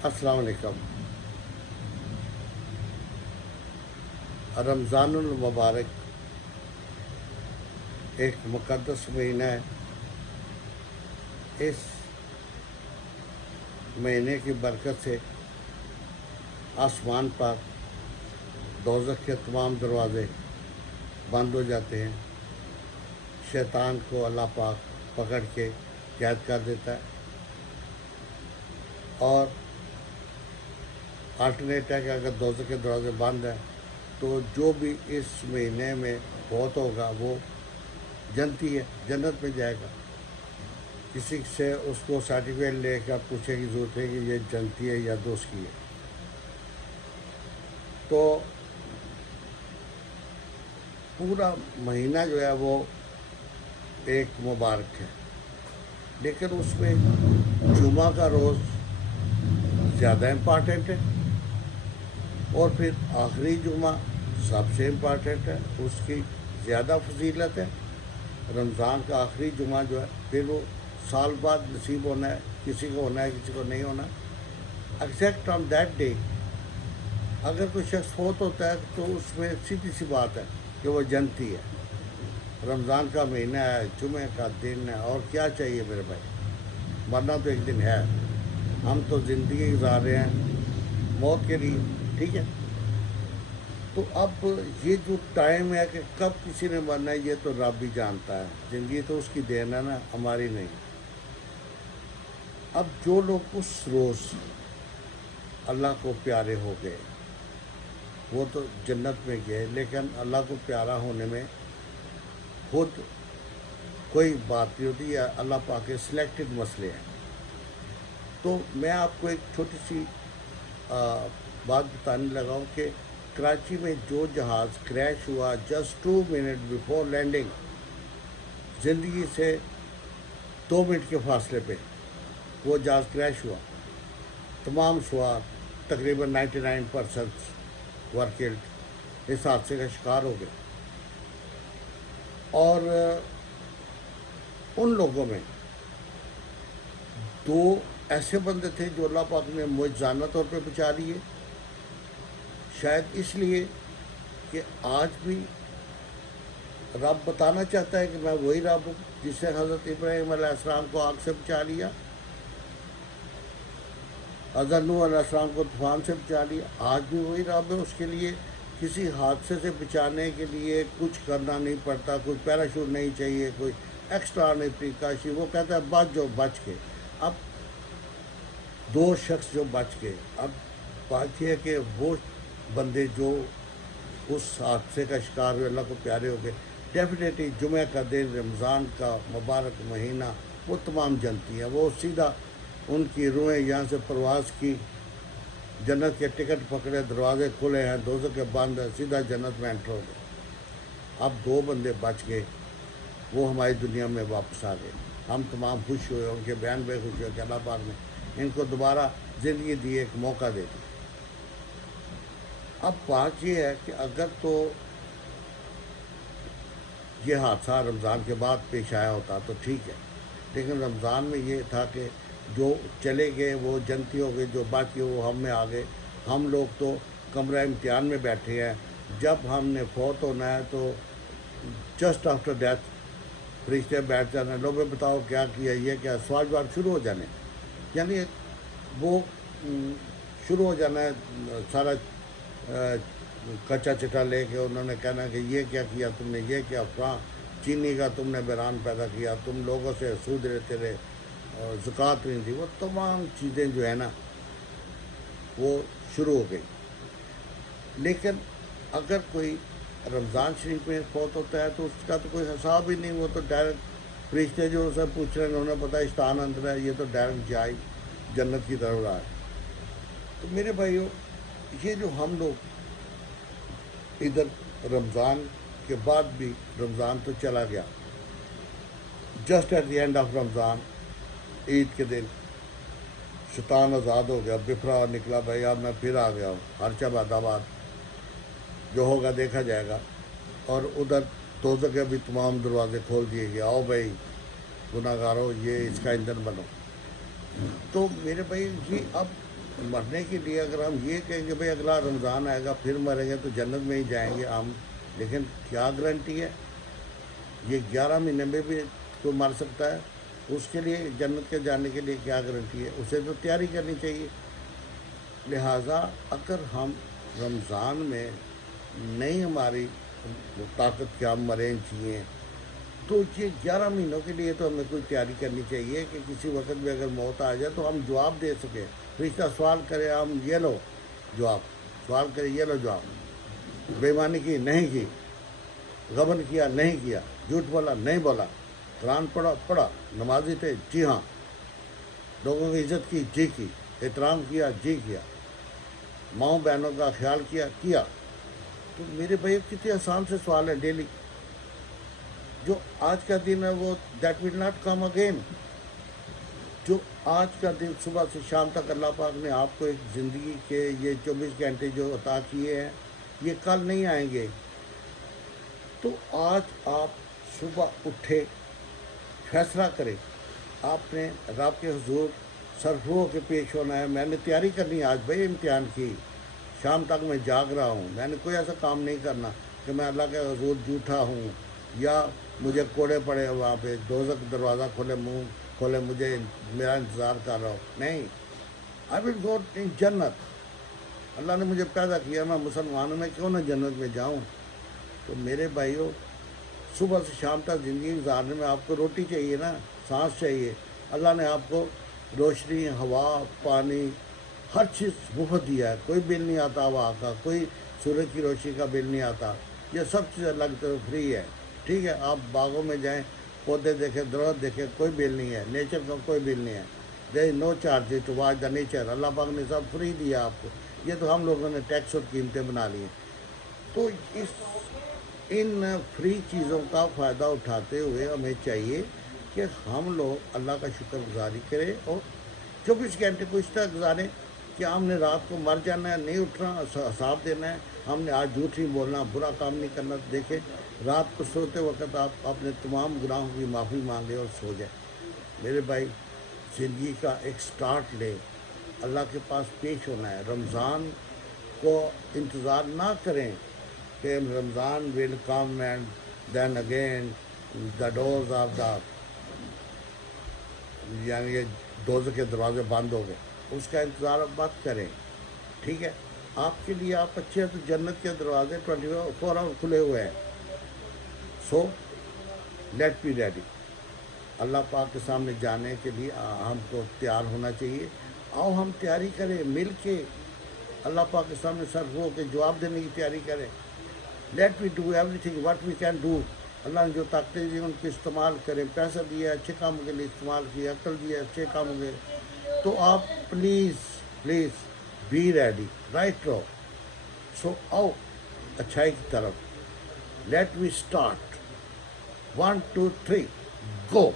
السلام علیکم۔ رمضان المبارک ایک مقدس مہینہ ہے۔ اس مہینے کی برکت سے آسمان پر دوزخ کے تمام دروازے بند ہو جاتے ہیں۔ شیطان کو اللہ پاک پکڑ کے قید کر دیتا ہے، اور الٹرنیٹ ہے کہ اگر دوزخ کے دروازے بند ہیں تو جو بھی اس مہینے میں فوت ہوگا وہ جنتی ہے، جنت میں جائے گا۔ کسی سے اس کو سرٹیفکیٹ لے کر پوچھنے کی ضرورت ہے کہ یہ جنتی ہے یا دوست کی ہے۔ تو پورا مہینہ جو ہے وہ ایک مبارک ہے، لیکن اس میں جمعہ کا روز زیادہ امپارٹنٹ ہے، اور پھر آخری جمعہ سب سے امپارٹنٹ ہے، اس کی زیادہ فضیلت ہے۔ رمضان کا آخری جمعہ جو ہے پھر وہ سال بعد نصیب ہونا ہے، کسی کو ہونا ہے کسی کو نہیں ہونا۔ ایگزیکٹ آن دیٹ ڈے اگر کوئی شخص فوت ہوتا ہے تو اس میں سیدھی سی بات ہے کہ وہ جنتی ہے۔ رمضان کا مہینہ ہے، جمعہ کا دن ہے، اور کیا چاہیے میرے بھائی؟ مرنا تو ایک دن ہے، ہم تو زندگی گزار رہے ہیں موت کے لیے، ٹھیک ہے؟ تو اب یہ جو ٹائم ہے کہ کب کسی نے مرنا ہے یہ تو رب ہی جانتا ہے، زندگی تو اس کی دین ہے نا، ہماری نہیں۔ اب جو لوگ اس روز اللہ کو پیارے ہو گئے وہ تو جنت میں گئے، لیکن اللہ کو پیارا ہونے میں خود کوئی بات نہیں ہوتی، یا اللہ پاک کے سلیکٹڈ مسئلے ہیں۔ تو میں آپ کو ایک چھوٹی سی بات بتانے لگا ہوں کہ کراچی میں جو جہاز کریش ہوا جسٹ 2 منٹ بیفور لینڈنگ، زندگی سے 2 منٹ کے فاصلے پہ وہ جہاز کریش ہوا، تمام سوار تقریباً 99% ور کلڈ، اس حادثے کا شکار ہو گئے۔ اور ان لوگوں میں 2 ایسے بندے تھے جو اللہ پاک نے معجزانہ طور پہ بچا لیے، شاید اس لیے کہ آج بھی رب بتانا چاہتا ہے کہ میں وہی رب ہوں جس نے حضرت ابراہیم علیہ السلام کو آگ سے بچا لیا، حضرت نوح علیہ السلام کو طوفان سے بچا لیا۔ آج بھی وہی رب ہے، اس کے لیے کسی حادثے سے بچانے کے لیے کچھ کرنا نہیں پڑتا، کوئی پیراشوٹ نہیں چاہیے، کوئی ایکسٹرا نہیں پریکاشن، وہ کہتا ہے بچ جو بچ کے۔ اب 2 شخص جو بچ گئے، اب بات یہ ہے کہ وہ بندے جو اس حادثے کا شکار ہوئے، اللہ کو پیارے ہو گئے، ڈیفینیٹلی جمعہ کا دن، رمضان کا مبارک مہینہ، وہ تمام جنتی ہیں۔ وہ سیدھا ان کی روحیں یہاں سے پرواز کی، جنت کے ٹکٹ پکڑے، دروازے کھلے ہیں، دوزخ کے بند ہیں، سیدھا جنت میں انٹر ہو گئے۔ اب 2 بندے بچ گئے، وہ ہماری دنیا میں واپس آ گئے۔ ہم تمام خوش ہوئے، ان کے بیان بے خوش ہوئے کہ اللہ پاک نے ان کو دوبارہ زندگی دی، ایک موقع دے دی۔ اب بات یہ ہے کہ اگر تو یہ حادثہ رمضان کے بعد پیش آیا ہوتا تو ٹھیک ہے، لیکن رمضان میں یہ تھا کہ جو چلے گئے وہ جنتی ہو گئے، جو بچ گئے وہ ہم میں آ گئے۔ ہم لوگ تو کمرہ امتحان میں بیٹھے ہیں، جب ہم نے فوت ہونا ہے تو جسٹ آفٹر ڈیتھ فرشتے بیٹھ جانا، لوگوں بتاؤ کیا کیا، یہ کیا، سوال جواب شروع ہو جانے، یعنی وہ شروع ہو جانا ہے سارا کچا چٹا لے کے۔ انہوں نے کہنا کہ یہ کیا کیا تم نے، یہ کیا، فلاں چینی کا تم نے بحران پیدا کیا، تم لوگوں سے سود لیتے رہے، زکوٰۃ نہیں دی، وہ تمام چیزیں جو ہے نا وہ شروع ہو گئی۔ لیکن اگر کوئی رمضان شریف میں فوت ہوتا ہے تو اس کا تو کوئی حساب ہی نہیں، وہ تو ڈائریکٹ فرشتے جو اسے پوچھ رہے ہیں، انہوں نے پتہ اشتہان اندر ہے، یہ تو ڈائریکٹ جائے جنت کی طرف رہا ہے۔ تو میرے بھائیوں، یہ جو ہم لوگ ادھر رمضان کے بعد بھی، رمضان تو چلا گیا، just at the end of Ramadan, Eid کے دن شیطان آزاد ہو گیا، بفرا نکلا، بھائی اب میں پھر آ گیا ہوں، ہر آباد آباد، جو ہوگا دیکھا جائے گا۔ اور ادھر دوزخ کے بھی تمام دروازے کھول دیے گئے، آؤ بھائی گناہ گارو، یہ اس کا ایندھن بنو۔ تو میرے بھائی یہ اب مرنے کے لیے اگر ہم یہ کہیں کہ بھئی اگلا رمضان آئے گا پھر مریں گے تو جنت میں ہی جائیں گے ہم، لیکن کیا گارنٹی ہے؟ یہ 11 مہینے میں بھی کوئی مر سکتا ہے، اس کے لیے جنت کے جانے کے لیے کیا گارنٹی ہے؟ اسے تو تیاری کرنی چاہیے۔ لہٰذا اگر ہم رمضان میں نہیں ہماری طاقت کیا ہم مریں چاہیے تو یہ 11 مہینوں کے لیے تو ہمیں کوئی تیاری کرنی چاہیے کہ کسی وقت بھی اگر موت آ جائے تو ہم جواب دے سکیں۔ فرشتہ سوال کرے ہم یہ لو جواب، سوال کرے یہ لو جواب، بے ایمانی کی نہیں کی، غبن کیا نہیں کیا، جھوٹ بولا نہیں بولا، قرآن پڑھا، نمازی تھے جی ہاں، لوگوں کی عزت کی جی کی، احترام کیا جی کیا، ماؤں بہنوں کا خیال کیا۔ تو میرے بھائی کتنے آسان سے سوال ہیں ڈیلی۔ جو آج کا دن ہے وہ that will not come again. جو آج کا دن صبح سے شام تک اللہ پاک نے آپ کو ایک زندگی کے یہ 24 گھنٹے جو عطا کیے ہیں یہ کل نہیں آئیں گے۔ تو آج آپ صبح اٹھے، فیصلہ کریں، آپ نے رب کے حضور سرخرو کے پیش ہونا ہے۔ میں نے تیاری کرنی ہے آج بھائی امتحان کی، شام تک میں جاگ رہا ہوں، میں نے کوئی ایسا کام نہیں کرنا کہ میں اللہ کے حضور جھوٹا ہوں یا مجھے کوڑے پڑے وہاں پہ دوزخ دروازہ کھولے، منہ کھولے، مجھے میرا انتظار کر رہا ہو۔ نہیں، آئی ول گو ان جنت۔ اللہ نے مجھے پیدا کیا، میں مسلمان ہوں، میں کیوں نہ جنت میں جاؤں؟ تو میرے بھائیوں، صبح سے شام تک زندگی گزارنے میں آپ کو روٹی چاہیے نا، سانس چاہیے۔ اللہ نے آپ کو روشنی، ہوا، پانی، ہر چیز مفت دیا ہے، کوئی بل نہیں آتا ہوا کا، کوئی سورج کی روشنی کا بل نہیں آتا، یہ سب چیز اللہ کی طرف فری ہے۔ ٹھیک ہے، آپ باغوں میں جائیں، پودے دیکھیں، درخت دیکھیں، کوئی بل نہیں ہے، نیچر کا کوئی بل نہیں ہے، there no charge to watch the nature, Allah پاک نے سب فری دیا آپ کو۔ یہ تو ہم لوگوں نے ٹیکس اور قیمتیں بنا لی ہیں۔ تو ان فری چیزوں کا فائدہ اٹھاتے ہوئے ہمیں چاہیے کہ ہم لوگ اللہ کا شکر گزاری کریں اور 24 گھنٹے کو اس طرح گزاریں کہ ہم نے رات کو مر جانا ہے، نہیں اٹھنا، حساب دینا ہے، ہم نے آج جھوٹ نہیں بولنا، برا کام نہیں کرنا۔ دیکھیں، رات کو سوتے وقت آپ اپنے تمام گناہوں کی معافی مانگیں اور سو جائیں۔ میرے بھائی، زندگی کا ایک سٹارٹ لیں، اللہ کے پاس پیش ہونا ہے۔ رمضان کو انتظار نہ کریں کہ Ramadan will come and then again the doors of the, یعنی یہ دوزخ کے دروازے بند ہو گئے، اس کا انتظار اب مت کریں۔ ٹھیک ہے، آپ کے لیے آپ اچھے ہیں تو جنت کے دروازے 24 آور کھلے ہوئے ہیں۔ سو لیٹ بی ریڈی، اللہ پاک کے سامنے جانے کے لیے ہم کو تیار ہونا چاہیے۔ آؤ ہم تیاری کریں مل کے، اللہ پاک کے سامنے سر ہو کے جواب دینے کی تیاری کریں۔ Let we do everything what we can do. اللہ نے جو طاقتیں دی ان کو استعمال کریں، پیسہ دیا اچھے کاموں کے لیے استعمال کیا، عقل دیا اچھے کاموں کے لیے، تو آپ پلیز بی ریڈی، رائٹ رہو۔ سو آؤ اچھائی کی طرف، لیٹ وی اسٹارٹ، 1 2 3 گو۔